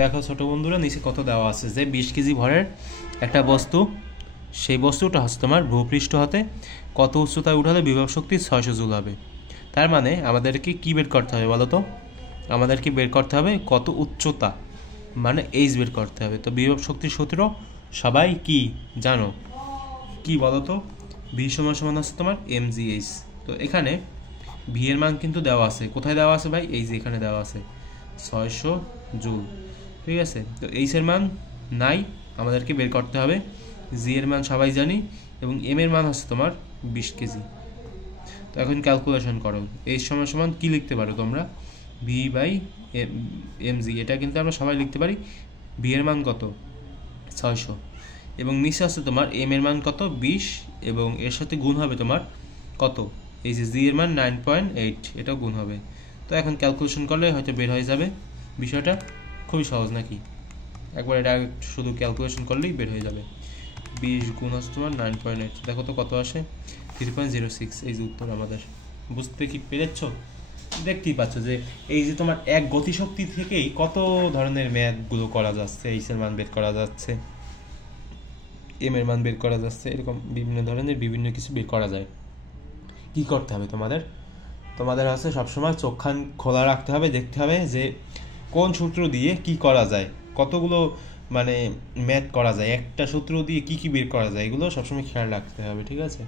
দেখো ছোট বন্ধুরা, নিচে কত দেওয়া আছে যে 20 কেজি ভরের একটা বস্তু, সেই বস্তুটা হচ্ছে তোমার ভূপৃষ্ঠ হতে কত উচ্চতায় উঠালে বিভব শক্তি 600 জুল হবে। তার মানে আমাদেরকে কি বের করতে হবে বলো তো? আমাদেরকে বের করতে হবে কত উচ্চতা, মানে এইচ বের করতে হবে। তো বিভব শক্তির সূত্র সবাই কি জানো? কি বলো তো? ভি সমান সমান আছে তোমার mgh। তো এখানে ভি এর মান কিন্তু দেওয়া আছে, কোথায় দেওয়া আছে ভাই? এই যে এখানে দেওয়া আছে 600 জুল, ঠিক আছে। তো এইচ এর মান নাই, আমাদেরকে বের করতে হবে। জি এর মান সবাই জানি, এবং এম এর মান হচ্ছে তোমার 20 কেজি। তো এখন ক্যালকুলেশন করো, এইচ সমান সমান কী লিখতে পারো তোমরা? ভি বাই এম জি, এটা কিন্তু আমরা সবাই লিখতে পারি। ভি এর মান কত? 600, এবং নিচে আছে তোমার এম এর মান কত? 20, এবং এর সাথে গুণ হবে তোমার কত? এই যে জি এর মান 9.8, এটাও গুণ হবে। তো এখন ক্যালকুলেশন করলে হয়তো বের হয়ে যাবে। বিষয়টা খুবই সহজ নাকি? একবারে ডাইরেক্ট শুধু ক্যালকুলেশন করলেই বের হয়ে যাবে। 20 গুণ হচ্ছে তোমার 9.8, দেখো তো কত আসে? 3.06। এই যে উত্তর আমাদের। বুঝতে কি পেরেছ? দেখতেই পাচ্ছ যে এই যে তোমার এক গতিশক্তি থেকেই কত ধরনের ম্যাথগুলো করা যাচ্ছে। এইচ এর মান বের করা যাচ্ছে, এম এর মান বের করা যাচ্ছে, এরকম বিভিন্ন ধরনের বিভিন্ন কিছু বের করা যায়। কি করতে হবে তোমাদের? তোমাদের আছে সবসময় চোখখান খোলা রাখতে হবে, দেখতে হবে যে কোন সূত্র দিয়ে কি করা যায়, কতগুলো মানে ম্যাথ করা যায়, একটা সূত্র দিয়ে কি কি বের করা যায়, এগুলো সবসময় খেয়াল রাখতে হবে, ঠিক আছে?